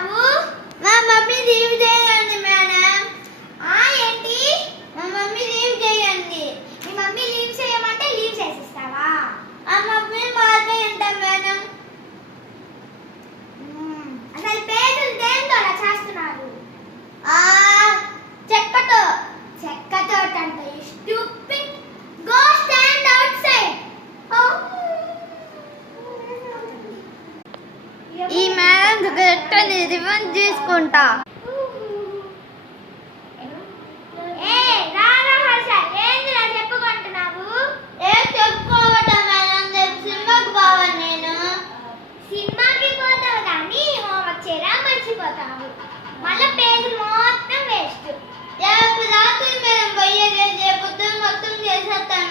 చేస్తున్నావు? మా mummy leave చేయండి మేడం. ఏంటి? మా మమ్మీ లీవ్ చేయండి. మీ మమ్మీ లీవ్ చేయమంటే లీవ్ చేసిస్తావా? ఆ మమ్మీ మాట ఎంత మేడం? అసలు పేదలు దేంతో అలా చేస్తున్నారు? చెక్కతో. చెక్కతో అంటే stupid. Go stand out side. ఈ మేడం గట్టని రివెంజ్ తీసుకుంటా. ఏం చెప్పుకోవటం మేడం? రేపు సినిమాకి పోవాలి నేను. సినిమాకి పోతావు కానీ హోంవర్క్ చేయరా మర్చిపోతావు. మళ్ళీ పేజీ మొత్తం వేస్ట్. రేపు రాత్రి మేడం పోయేది, రేపు మొత్తం చేసేస్తాను